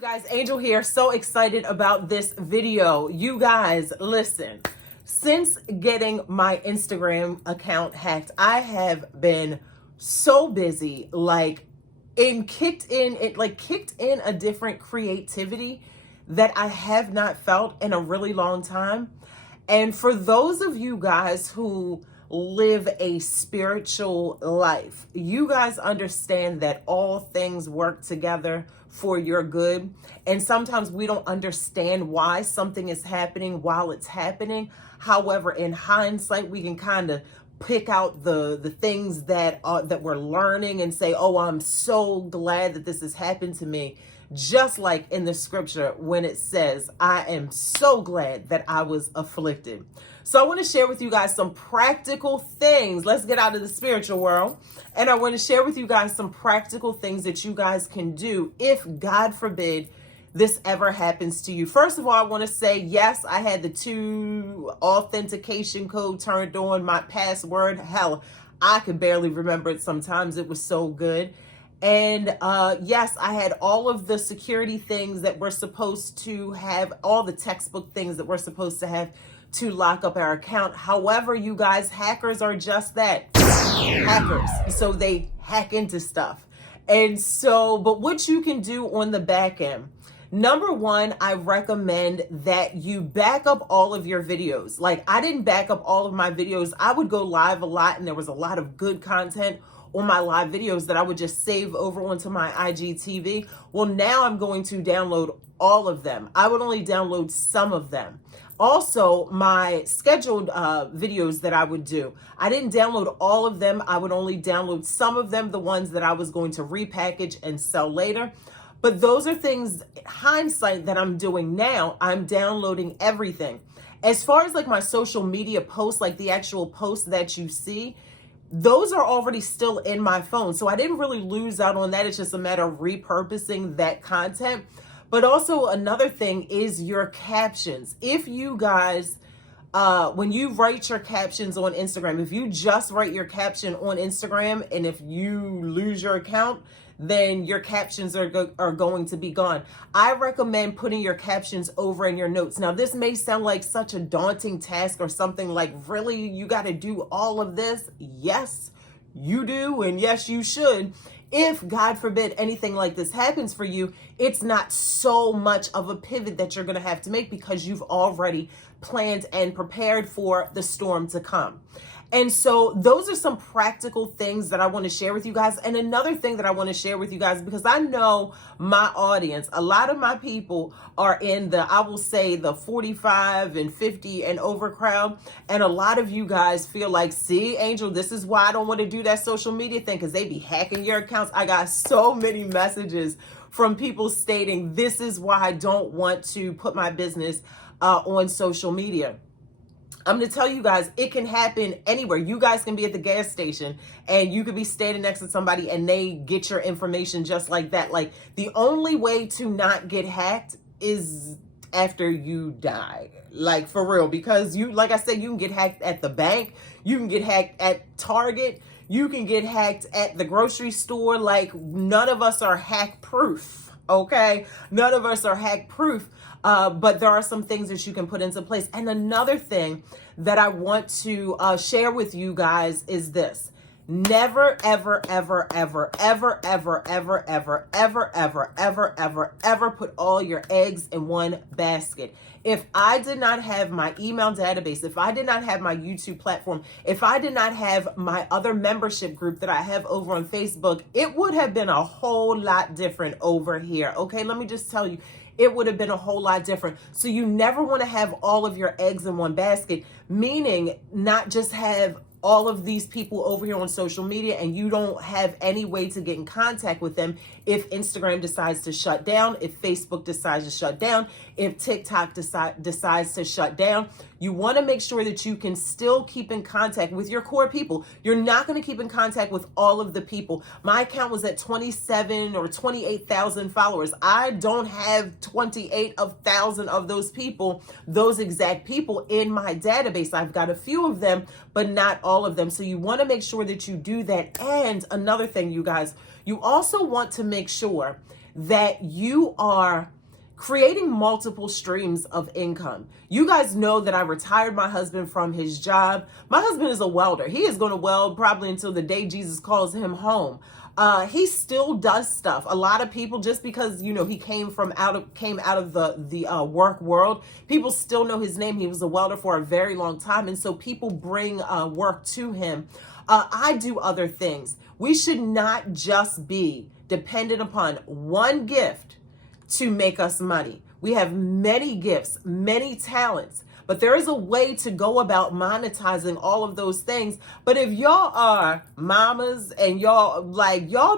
you guys, Angel here. So excited about this video. You guys, listen. Since getting my Instagram account hacked, I have been so busy, kicked in a different creativity that I have not felt in a really long time. And for those of you guys who live a spiritual life, you guys understand that all things work together for your good. And sometimes we don't understand why something is happening while it's happening. However, in hindsight, we can kind of pick out the things that we're learning and say, oh, I'm so glad that this has happened to me. Just like in the scripture when it says, I am so glad that I was afflicted. So I want to share with you guys some practical things. Let's get out of the spiritual world. And I want to share with you guys some practical things that you guys can do if, God forbid, this ever happens to you. First of all, I want to say, yes, I had the 2 authentication code turned on, my password. Hell, I could barely remember it sometimes. It was so good. And yes, I had all of the security things that we're supposed to have, all the textbook things that we're supposed to have to lock up our account. However, you guys, hackers are just that, hackers. So they hack into stuff. And so, but what you can do on the back end, number one, I recommend that you back up all of your videos. Like, I didn't back up all of my videos. I would go live a lot and there was a lot of good content on my live videos that I would just save over onto my IGTV. Well, now I'm going to download all of them. I would only download some of them. Also, my scheduled videos that I would do, I didn't download all of them. I would only download some of them, the ones that I was going to repackage and sell later. But those are things, hindsight, that I'm doing now. I'm downloading everything. As far as like my social media posts, like the actual posts that you see, those are already still in my phone. So I didn't really lose out on that. It's just a matter of repurposing that content. But also another thing is your captions. If you guys, when you write your captions on Instagram, if you just write your caption on Instagram and if you lose your account, then your captions are going to be gone. I recommend putting your captions over in your notes. Now, this may sound like such a daunting task or something like, really, you got to do all of this? Yes, you do. And yes, you should. If, God forbid, anything like this happens for you, it's not so much of a pivot that you're going to have to make because you've already planned and prepared for the storm to come. And so those are some practical things that I want to share with you guys. And another thing that I want to share with you guys, because I know my audience, a lot of my people are in the, I will say, the 45 and 50 and over crowd. And a lot of you guys feel like, see, Angel, this is why I don't want to do that social media thing, because they be hacking your accounts. I got so many messages from people stating, this is why I don't want to put my business on social media. I'm going to tell you guys, it can happen anywhere. You guys can be at the gas station and you could be standing next to somebody and they get your information just like that. Like, the only way to not get hacked is after you die. Like, for real, because you, like I said, you can get hacked at the bank. You can get hacked at Target. You can get hacked at the grocery store. Like, none of us are hack proof. Okay. None of us are hack proof. But there are some things that you can put into place. And another thing that I want to share with you guys is this. Never, ever, ever, ever, ever, ever, ever, ever, ever, ever, ever, ever, ever put all your eggs in one basket. If I did not have my email database, if I did not have my YouTube platform, if I did not have my other membership group that I have over on Facebook, it would have been a whole lot different over here. Okay, let me just tell you. It would have been a whole lot different. So you never want to have all of your eggs in one basket, meaning not just have all of these people over here on social media and you don't have any way to get in contact with them if Instagram decides to shut down, if Facebook decides to shut down, if TikTok decides to shut down. You want to make sure that you can still keep in contact with your core people. You're not going to keep in contact with all of the people. My account was at 27 or 28,000 followers. I don't have 28,000 of those people, those exact people in my database. I've got a few of them, but not all of them. So you want to make sure that you do that. And another thing, you guys, you also want to make sure that you are creating multiple streams of income. You guys know that I retired my husband from his job. My husband is a welder. He is going to weld probably until the day Jesus calls him home. He still does stuff. A lot of people, just because he came out of the work world, people still know his name. He was a welder for a very long time, and so people bring work to him. I do other things. We should not just be dependent upon one gift to make us money. We have many gifts, many talents, but there is a way to go about monetizing all of those things. But if y'all are mamas and y'all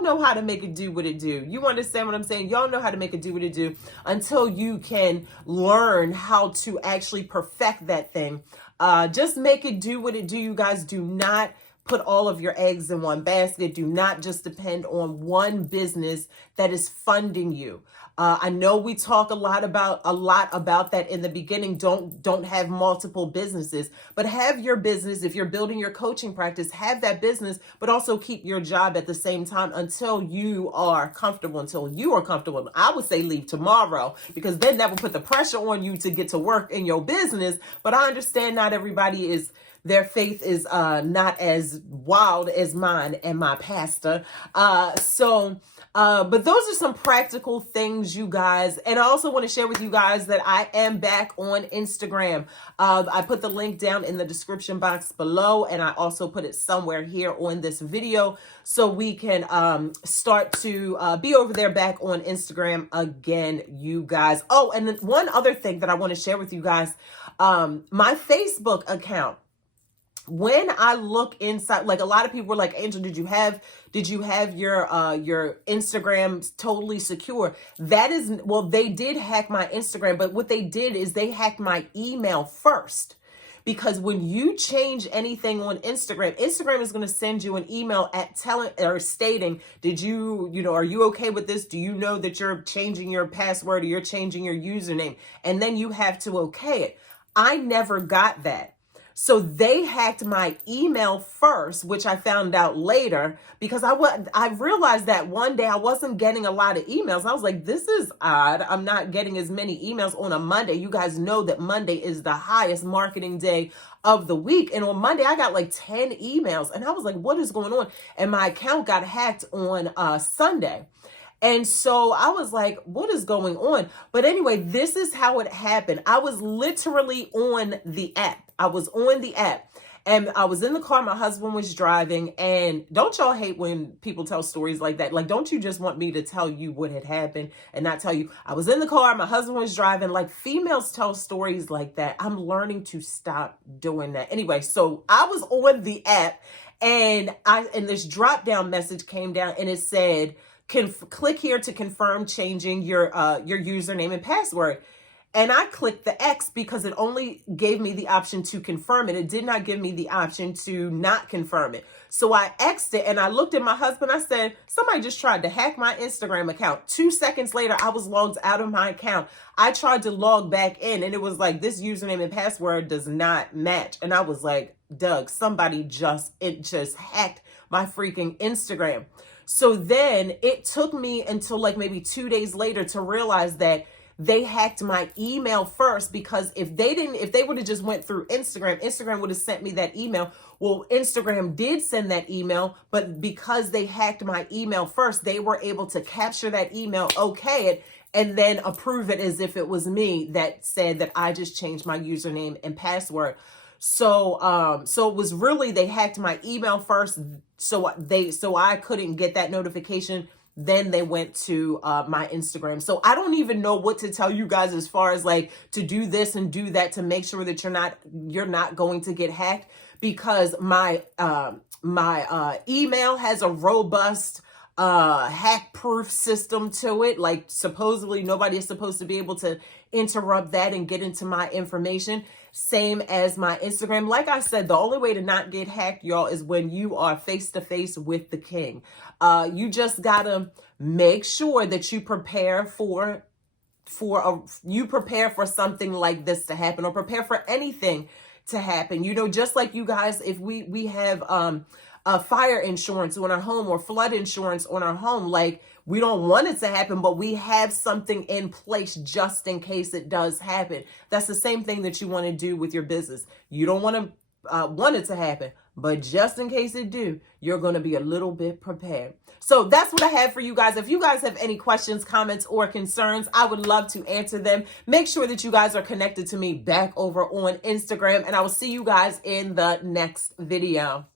know how to make it do what it do, you understand what I'm saying? Y'all know how to make it do what it do until you can learn how to actually perfect that thing. Just make it do what it do. You guys, do not put all of your eggs in one basket. Do not just depend on one business that is funding you. I know we talk a lot about that in the beginning. Don't have multiple businesses, but have your business. If you're building your coaching practice, have that business, but also keep your job at the same time until you are comfortable. I would say leave tomorrow, because then that will put the pressure on you to get to work in your business. But I understand not everybody their faith is not as wild as mine and my pastor. But those are some practical things, you guys. And I also want to share with you guys that I am back on Instagram. I put the link down in the description box below, and I also put it somewhere here on this video so we can start to be over there back on Instagram again, you guys. Oh, and then one other thing that I want to share with you guys, my Facebook account. When I look inside, like a lot of people were like, Angel, did you have your Instagram totally secure? They did hack my Instagram, but what they did is they hacked my email first. Because when you change anything on Instagram is going to send you an email stating, are you okay with this? Do you know that you're changing your password or you're changing your username? And then you have to okay it. I never got that. So they hacked my email first, which I found out later, because I realized that one day I wasn't getting a lot of emails. I was like, this is odd. I'm not getting as many emails on a Monday. You guys know that Monday is the highest marketing day of the week. And on Monday, I got like 10 emails. And I was like, what is going on? And my account got hacked on Sunday. And so I was like, what is going on? But anyway, this is how it happened. I was literally on the app. And I was in the car. My husband was driving. And don't y'all hate when people tell stories like that? Like, don't you just want me to tell you what had happened and not tell you? I was in the car. My husband was driving. Like, females tell stories like that. I'm learning to stop doing that. Anyway, so I was on the app, and this drop down message came down, and it said, click here to confirm changing your username and password. And I clicked the X because it only gave me the option to confirm it. It did not give me the option to not confirm it. So I X'd it, and I looked at my husband. I said, somebody just tried to hack my Instagram account. 2 seconds later, I was logged out of my account. I tried to log back in, and it was like, this username and password does not match. And I was like, Doug, somebody just hacked my freaking Instagram. So then it took me until like maybe 2 days later to realize that they hacked my email first, because if they would have just went through Instagram would have sent me that email. Well, Instagram did send that email, but because they hacked my email first, they were able to capture that email, okay it, and then approve it as if it was me that said that I just changed my username and password. So it was really, they hacked my email first, so I couldn't get that notification. Then they went to my Instagram. So I don't even know what to tell you guys as far as like to do this and do that to make sure that you're not going to get hacked, because my email has a robust hack proof system to it. Like, supposedly nobody is supposed to be able to interrupt that and get into my information. Same as my Instagram. Like I said, the only way to not get hacked, y'all, is when you are face to face with the king. You just gotta make sure that you prepare for something like this to happen, or prepare for anything to happen. Just like you guys, if we have fire insurance on our home or flood insurance on our home. Like, we don't want it to happen, but we have something in place just in case it does happen. That's the same thing that you want to do with your business. You don't want it to happen, but just in case it do, you're going to be a little bit prepared. So that's what I have for you guys. If you guys have any questions, comments, or concerns, I would love to answer them. Make sure that you guys are connected to me back over on Instagram, and I will see you guys in the next video.